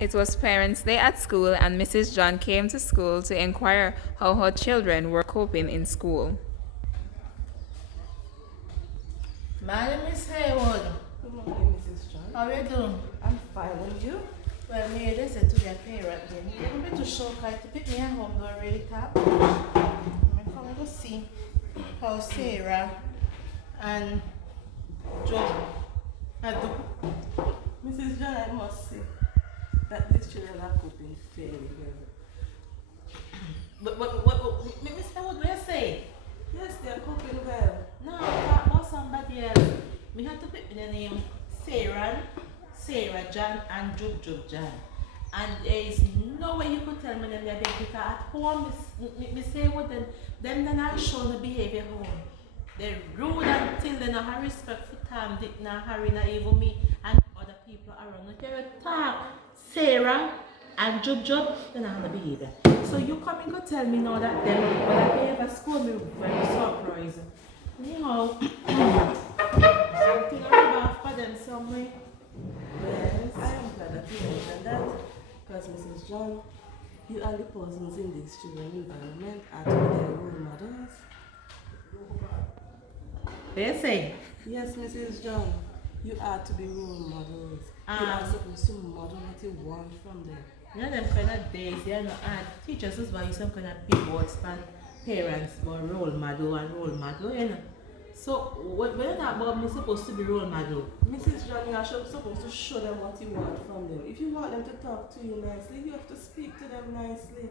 It was Parents' Day at school, and Mrs. John came to school to inquire how her children were coping in school. My name is Haywood. Good morning, Mrs. John. How you doing? I'm fine, and you? Well, me they said to their parent then. He a bit too short to pick me at home, don't really tap. I'm coming to see how Sarah and Joe are doing. Mrs. John, I must say that these children are coping fairly well. Miss Haywood, what you say? Yes, they are coping well. No, talk about somebody else. Me had to pick the name Sarah John and Jub John. And there is no way you could tell me them they're being because at home, me say what them not show the behavior home. They're rude until they not have respect for Tom, Dick, not Harry, not even me and other people around. If you talk Sarah and Jub, they not have the behavior. So you come and go tell me now that them when I behave at school, me very surprised. Anyhow, something I have for them somewhere. Yes, I am glad that you mentioned that. Because, Mrs. John, you and the persons in this children's environment are to be their role models. They say. Yes, Mrs. John, you are to be role models. You are supposed to model what you want from them. You know them kind of days, you know, and teachers is why you some kind of big words for parents about role model, you know. So when you talk about me supposed to be role model, Mrs. John, you are supposed to show them what you want from them. If you want them to talk to you nicely, you have to speak to them nicely.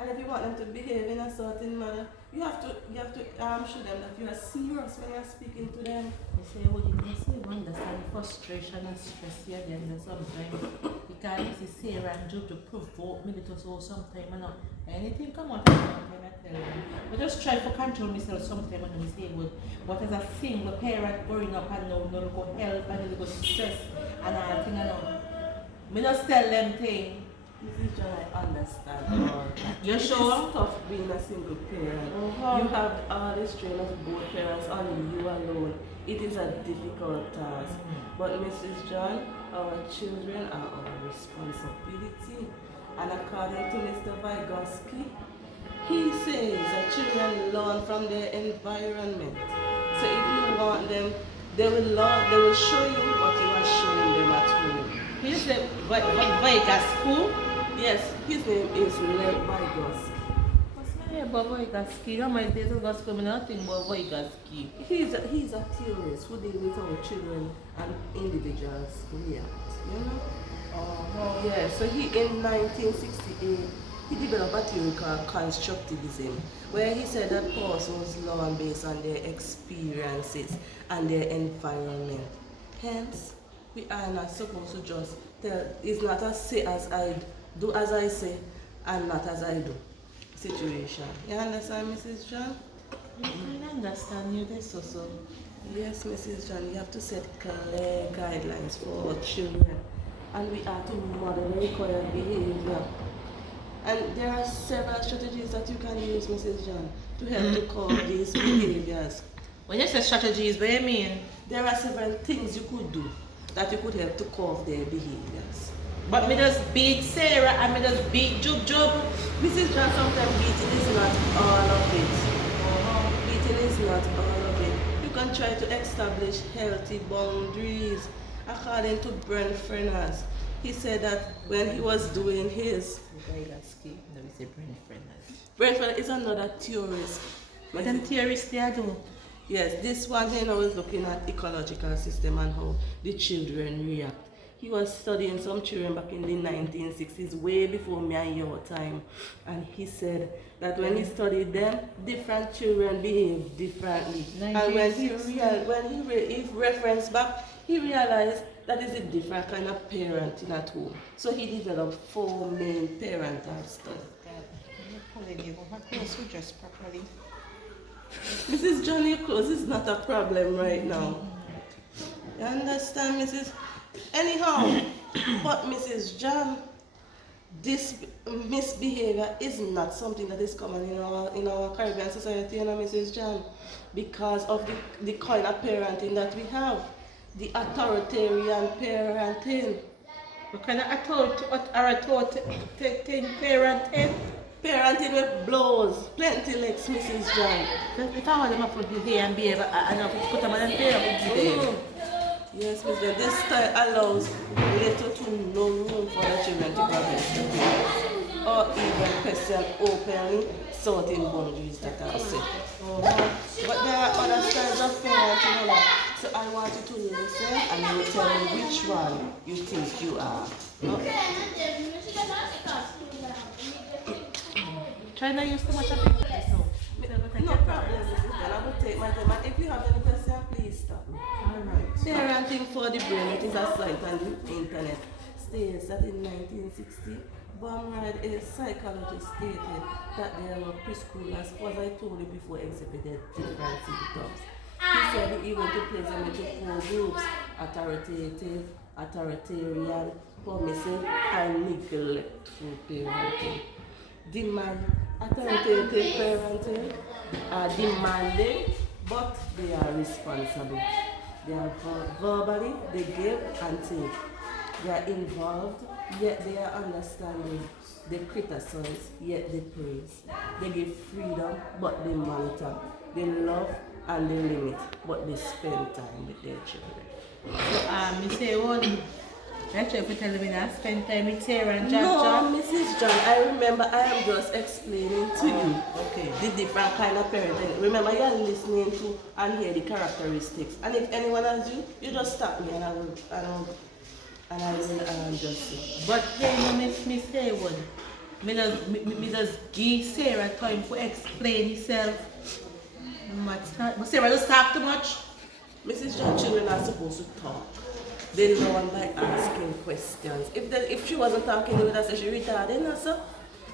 And if you want them to behave in a certain manner, you have to show them that you are serious when you are speaking to them. I say, well, you can see you understand frustration and stress here then sometimes. Because you see Sarah and Joe to provoke me little so sometimes, you know. Anything come out of sometimes I tell them. But just try to control myself sometimes when I say, well, what is a single parent growing up and now no go help and no go stress and all thing, you know. Me just tell them things. Mrs. John, I understand all. You It's sure? tough being a single parent. Uh-huh. You have all the strain of both parents on you alone. It is a difficult task. But Mrs. John, our children are our responsibility. And according to Mr. Vygotsky, he says that children learn from their environment. So if you want them, they will learn, they will show you what you are showing them at home. You say, Vegas school? Yes, his name is Lev Vygotsky. What's my name about Vygotsky? How many days ago school, I nothing about Vygotsky. He's a theorist who deals with our children and individuals react, you know? Oh, Yeah, so he in 1968 he developed a theory called constructivism, where he said that persons learn based on their experiences and their environment. Hence, we are not supposed to just tell it's not as say as I do as I say and not as I do situation. You understand, Mrs. John? I understand you this also. Yes, Mrs. John, you have to set clear guidelines for our children, and we are to model the required behavior. And there are several strategies that you can use, Mrs. John, to help to curb these behaviors. When you say strategies, what do you mean? There are several things you could do that you could help to curb their behaviors. But me just beat Sarah and me just beat Jub. Mrs. John, sometimes beating is not all of it. Beating is not all of it. You can try to establish healthy boundaries. According to Brent Fernandez, he said that when he was doing his Vygotsky, no, we say brain friendly. Brent Fernandez is another theorist. But them theorists they do. Yes, this one he now is looking at ecological system and how the children react. He was studying some children back in the 1960s, way before me and your time. And he said that when he studied them, different children behave differently. And when he referenced back, he realized that is a different kind of parenting at home. So he developed 4 main parental styles. Mrs. Johnny Close is not a problem right now. You understand, Mrs. Anyhow, but Mrs. John, this misbehavior is not something that is common in our Caribbean society, you know, Mrs. John, because of the kind of parenting that we have, the authoritarian parenting. What kind of authoritative parenting? Parenting with blows, plenty legs, Mrs. John. If I want them to put here and behave, and I put them on the parent. Yes, Miss John. This style allows little to no room for the children to progress the parents, or even question openly certain boundaries that are set. But there are other styles of parenting, you know. So I want you to listen and you will tell me which one you think you are. No? Try not to use too much of it. No problem, Mrs. John. I will take my time. And if you have any question, please stop me. Alright. Parenting for the brain, it is a site on the internet, states that in 1960, Baumright, a psychologist, stated that there were preschoolers, as I told you before, exhibited different symptoms. He said he went to place them into 4 groups: authoritative, authoritarian, permissive, and neglectful parenting. Authoritative parenting are demanding, but they are responsible. They are verbally, they give and take. They are involved, yet they are understanding. They criticize, yet they praise. They give freedom, but they monitor. They love and they limit, but they spend time with their children. So, you say, well, that's why you tell me that spend time with Sarah and No, John. Mrs. John, I remember I am just explaining to you Okay. the different kind of parenting. Remember, you are listening to and hear the characteristics. And if anyone has you just stop me and I will just say. But then, Miss Haywood, me just give Sarah time to explain herself. But Sarah just talk too much. Mrs. John, children are supposed to talk. They learn by asking questions. If she wasn't talking, they would have said she retarded, no, sir?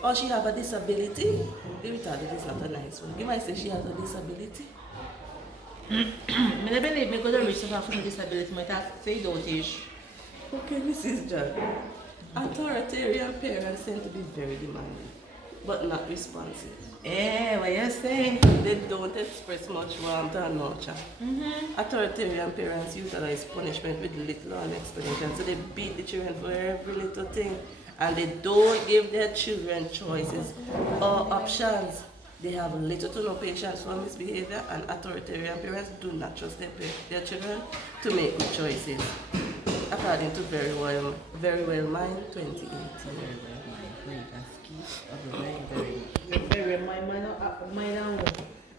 Or she have a disability. The retarded is not a nice one. You might say she has a disability. I don't believe me because I reach for a disability, but I say don't ish. Okay, Mrs. John. Authoritarian parents tend to be very demanding, but not responsive. Eh, what you say? They don't express much warmth or nurture. Authoritarian parents utilize punishment with little or no explanation, so they beat the children for every little thing, and they don't give their children choices or options. They have little to no patience for misbehavior, and authoritarian parents do not trust their children to make good choices. According to Very Well Mind 2018.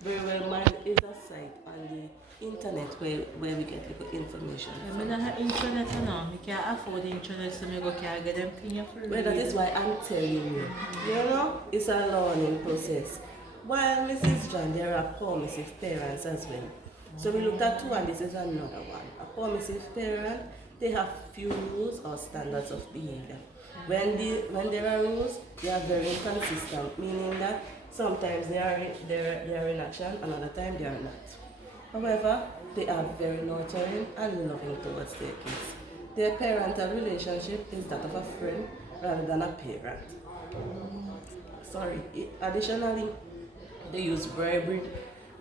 Very Well Mind is a site on the internet where we get little information. I don't have internet now. I can't afford the internet, so I can't get them things for Well, that is why I'm telling you. You know, it's a learning process. While Mrs. John, there are permissive parents as well. So we looked at 2 and this is another one. A permissive parent, they have few rules or standards of behavior. When there are rules, they are very inconsistent, meaning that sometimes they are in action, another time they are not. However, they are very nurturing and loving towards their kids. Their parental relationship is that of a friend rather than a parent. Additionally, they use bribery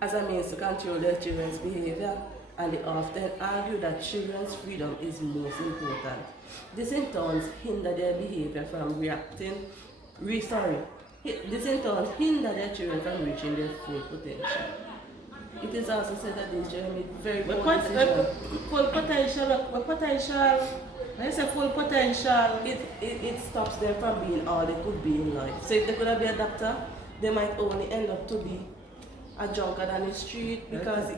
as a means to control their children's behavior, and they often argue that children's freedom is most important. This in turn hinders their behavior from This in turn hinders their children from reaching their full potential. It is also said that these children make very poor decisions. Full potential. When you say full potential, it stops them from being all they could be in life. So if they could have been a doctor, they might only end up to be a junker on the street because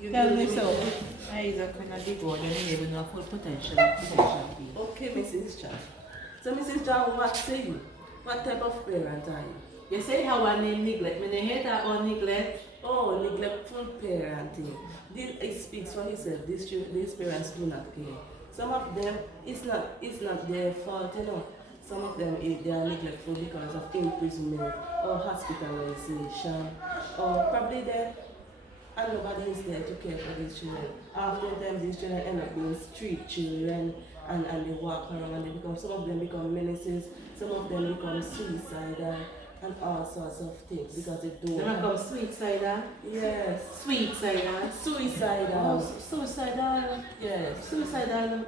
you tell me so. I either kind of dig out and even know full potential. Okay, Mrs. John. So Mrs. John, what say you? What type of parent are you? You say how I name neglect. When they hate that or neglect. Oh, neglectful parenting. It speaks for itself. These parents do not care. Some of them, it's not their fault, you know. Some of them, they are neglectful because of imprisonment or hospitalization, or probably there, and nobody is there to care for these children. Oftentimes, these children end up being street children, and they walk around and some of them become menaces, some of them become suicidal, and all sorts of things because they don't. They become suicidal? Yes. Suicidal? Suicidal. Oh, suicidal? Yes. Suicidal.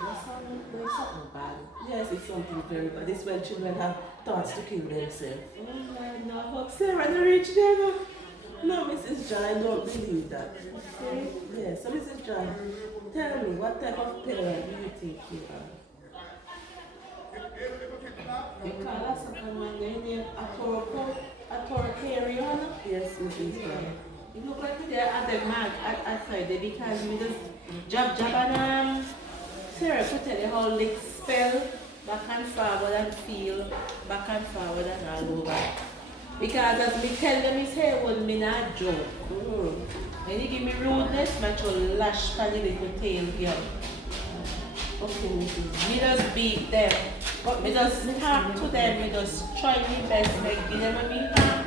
There's something bad. Yes, it's something very bad. It's when children have thoughts to kill themselves. Oh my, no, hope Sarah the reach there. No. No, Mrs. John, I don't believe that. See? Yes, so Mrs. John, tell me, what type of parent do you think you are? They call us a man named authoritarian. Yes, Mrs. John. It look like they are at the mark outside there because we just jab and Sarah could tell you how lick spell back and forward and feel back and forward and all over. Because as me tell them his hair when me not joke. When you give me rudeness, my child lash on the little tail here. Okay, Mrs. Me just beat them. But me just talk to them, me just try my best, like give them a me hand.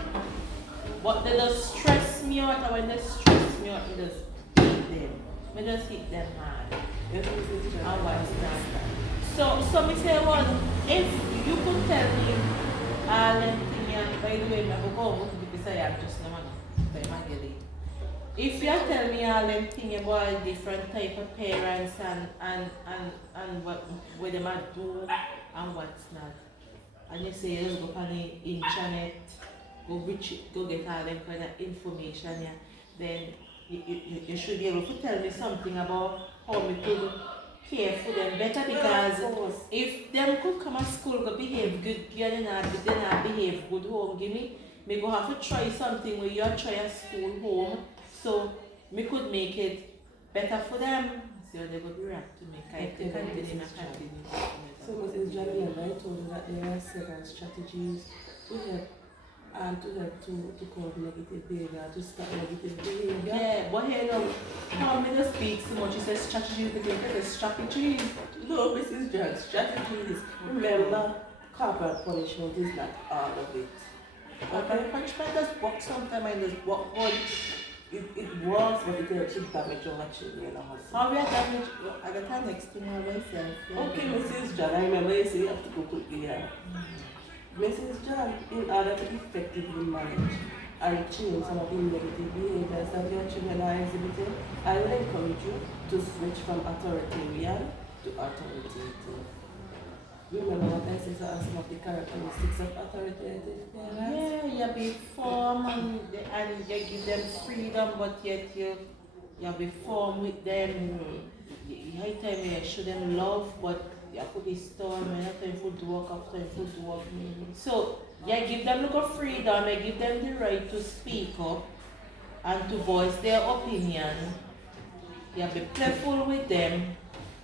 But they just stress me out, and when they stress me out, me just beat them. Me just hit them hard. Yes, Mrs. John. And what's that? So me say one, if you could tell me all them things, by the way, I go home because I am just no man by my girl. If you tell me all them things about different type of parents and what they might do and what's not, and you say you go on the internet, go get all them kind of information, yeah, then you should be able to tell me something about how me could care for them better, because if them could come to school go behave good, they not behave good home, give me go have to try something where you try a school home, so me could make it better for them. So they go be right to make I continue. So, Mrs. John, remember I told you that there are several strategies to help to curb negative behavior, to stop negative behavior. Yeah, but hey, no, how many speak so much? He says strategies, but they say strategies. No, Mrs. John, strategies. Remember, corporal punishment is not all of it. Okay, punishment does work sometimes and does work good. It works, but it helps to damage our children. How we are damaged at the time next thing I myself. Okay, Mrs. John, I remember you say you have to go quickly here. Mrs. John, in order to effectively manage and change some of the negative behaviors that your children are exhibiting, I will encourage you to switch from authoritarian to authoritative. Remember what I said are some of the characteristics of authoritative parents? Yeah, you be firm and you give them freedom, but yet you be firm with them. You tell me you show them love, but you put this storm and after you put work after you put work. So you give them little freedom, you give them the right to speak up and to voice their opinion. You be playful with them,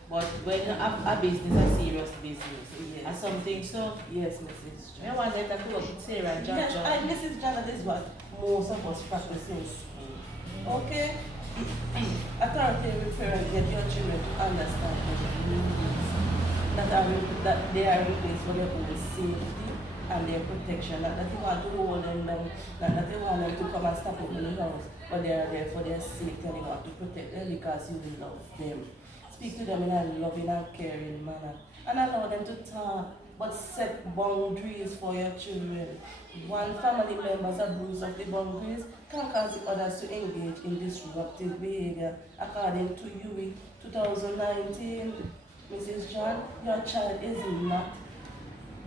but when you have a business, a serious business, or something, so Yes, Mrs. John. I want them to put up with Sarah and John. Yes, and Mrs. John, that is what most of us practice in school. Okay? Authoritative parents get your children to understand that they are in place for their own safety and their protection. Not that you want to hold them down, not that you want them to come and stop up in the house, but they are there for their safety and you want to protect them because you love them. Speak to them in a loving and caring manner and allow them to talk, but set boundaries for your children. One family member's abuse of the boundaries can cause the others to engage in disruptive behavior. According to UWI 2019, Mrs. John, your child is not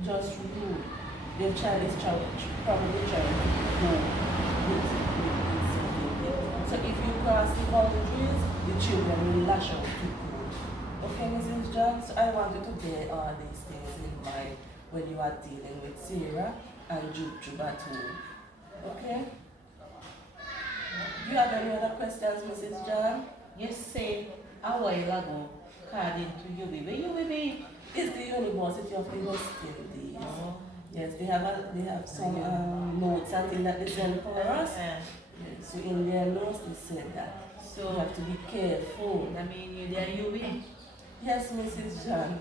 just rude. Your child is probably trying to go with something. So if you cross the boundaries, the children will lash out to you. Okay, Mrs. John, so I want you to bear all these things in mind when you are dealing with Sarah and Jub at home. Okay? Do you have any other questions, Mrs. John? You said a while ago, according to UWI, where you will be? It's the University of the West Indies. Oh. Yes, they have some notes and things that they send for us. Yes, so in their notes they said that. So you have to be careful. I mean, you there you will. Yes, Mrs. John.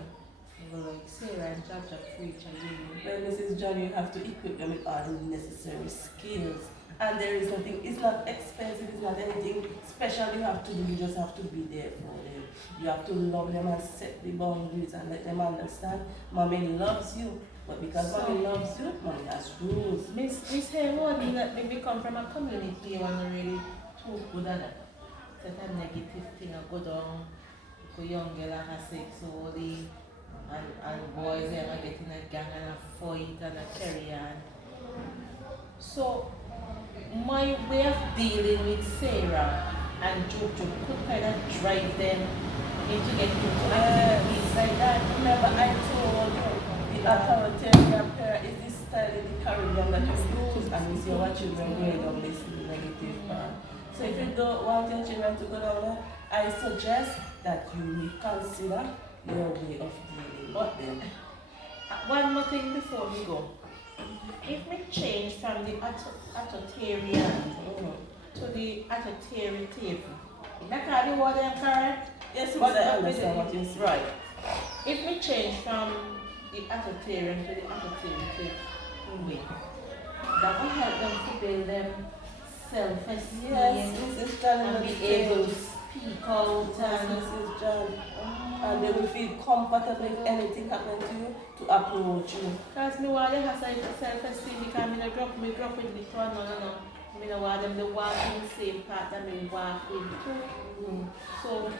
Like Sarah and Jaja preach and you. Well, Mrs. John, you have to equip them with all the necessary skills. And there is nothing, it's not expensive, it's not anything special you have to do, you just have to be there for them. You have to love them and set the boundaries and let them understand mommy loves you. But because mommy loves you, mommy has rules. Miss Haywood, me come from a community where not really too good at that. Set a negative thing, I go down. go young girl and a sex only, and boys they are getting a gang and a fight and a carry on. So my way of dealing with Sarah and Jojo could kind of drive them into getting into activities like that. Remember, I told the authoritarian parent is this style in the curriculum that you use, and you see our children going down this negative path. So if you don't want your children to go down there, I suggest that you reconsider your way of dealing with them. One more thing before we go. If we change from the authoritarian to the authoritative, is that kind of what I'm correct? Yes, But I understand what you're saying. right. If we change from the authoritarian to the authoritative way, that will help them to build them self-esteem Yes, Mrs. John and be able to speak out Yes, and Mrs. John. And they will feel comfortable if anything happens to you to approach you. because me want them have self-esteem because me drop with the turn no. Me no want them to walk in the same path that me walk in. So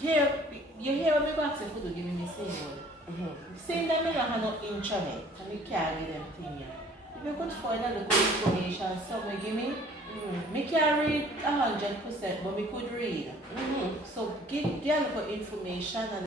you hear what me go ask you to give me the same one. Saying that me not have no internet and me can't give them thing here. If you could find a little information somewhere give me, me can't read 100%, but me could read. So give a little information and